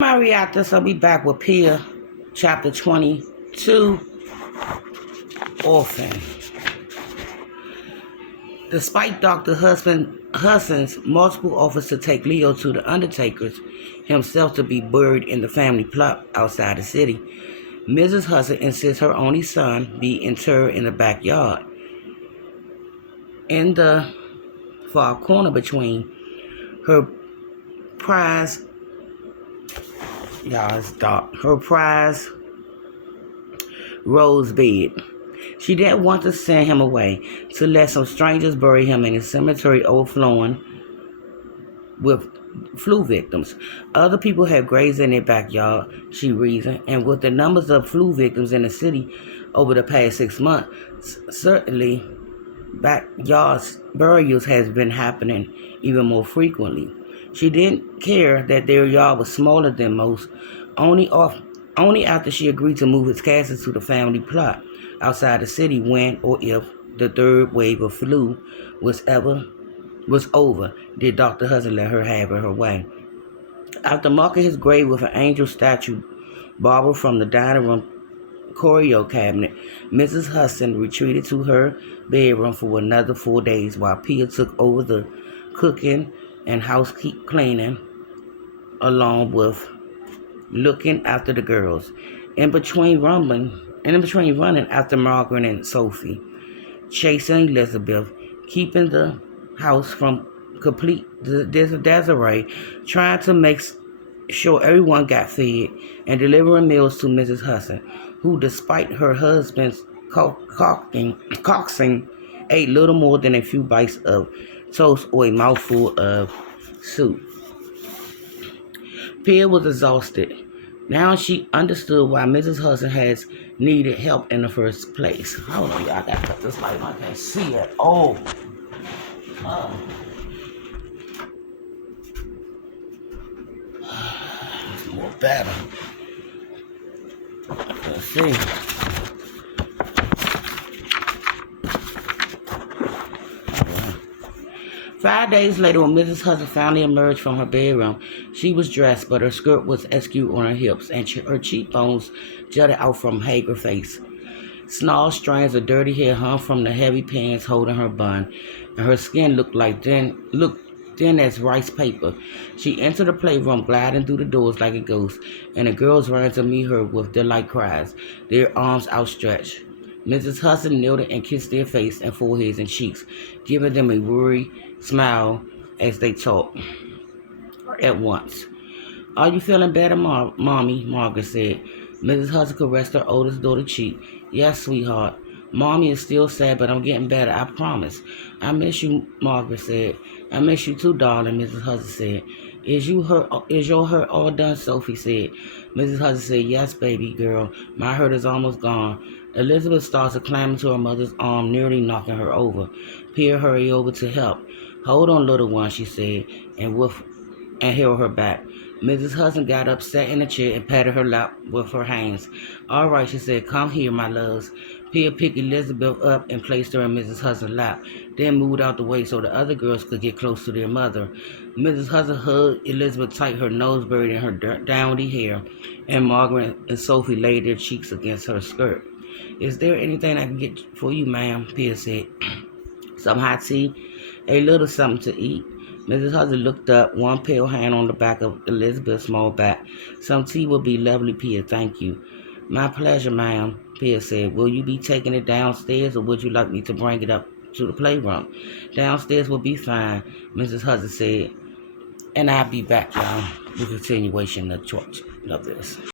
My reactor, so we back with Pia, chapter 22, Orphan. Despite Dr. Hudson's multiple offers to take Leo to the Undertaker's himself to be buried in the family plot outside the city, Mrs. Hudson insists her only son be interred in the backyard. In the far corner between her prize, y'all, it's dark, her prize rose bed. She didn't want to send him away to let some strangers bury him in a cemetery overflowing with flu victims. Other people have graves in their backyard, she reasoned, and with the numbers of flu victims in the city over the past 6 months, certainly backyard burials has been happening even more frequently. She didn't care that their yard was smaller than most, only after she agreed to move his casket to the family plot outside the city when or if the third wave of flu was over, did Dr. Hudson let her have it her way. After marking his grave with an angel statue borrowed from the dining room choreo cabinet, Mrs. Hudson retreated to her bedroom for another 4 days while Pia took over the cooking and house cleaning along with looking after the girls. In between running after Margaret and Sophie, chasing Elizabeth, keeping the house from complete disarray, trying to make sure everyone got fed, and delivering meals to Mrs. Hudson, who, despite her husband's coaxing, ate little more than a few bites of toast or a mouthful of soup. Pia was exhausted. Now she understood why Mrs. Hudson has needed help in the first place. Hold on, y'all. I gotta cut this light. I can't see it. Oh. It's more better. Let's see. 5 days later, when Mrs. Hudson finally emerged from her bedroom, she was dressed, but her skirt was askew on her hips, and her cheekbones jutted out from her haggard face. Small strands of dirty hair hung from the heavy pants holding her bun, and her skin looked thin as rice paper. She entered the playroom, gliding through the doors like a ghost, and the girls ran to meet her with delight cries, their arms outstretched. Mrs. Hudson knelt and kissed their face and foreheads and cheeks, giving them a weary smile as they talked at once. "Are you feeling better, Mommy?" Margaret said. Mrs. Hudson caressed her oldest daughter's cheek. "Yes, sweetheart. Mommy is still sad, but I'm getting better, I promise." "I miss you," Margaret said. "I miss you too, darling," Mrs. Hudson said. Is your hurt all done?" Sophie said. Mrs. Hudson said, "Yes, baby girl. My hurt is almost gone." Elizabeth started climbing to her mother's arm, nearly knocking her over. Pia hurried over to help. "Hold on, little one," she said, and held her back. Mrs. Hudson got up, sat in a chair, and patted her lap with her hands. "All right," she said. "Come here, my loves." Pia picked Elizabeth up and placed her in Mrs. Hudson's lap, then moved out the way so the other girls could get close to their mother. Mrs. Hudson hugged Elizabeth tight, her nose buried in her downy hair, and Margaret and Sophie laid their cheeks against her skirt. "Is there anything I can get for you, ma'am?" Pia said. "Some hot tea? A little something to eat?" Mrs. Hudson looked up, one pale hand on the back of Elizabeth's small back. "Some tea would be lovely, Pia, thank you." "My pleasure, ma'am," Pia said. "Will you be taking it downstairs, or would you like me to bring it up to the playroom?" "Downstairs will be fine," Mrs. Hudson said. And I'll be back, y'all, with the continuation of this.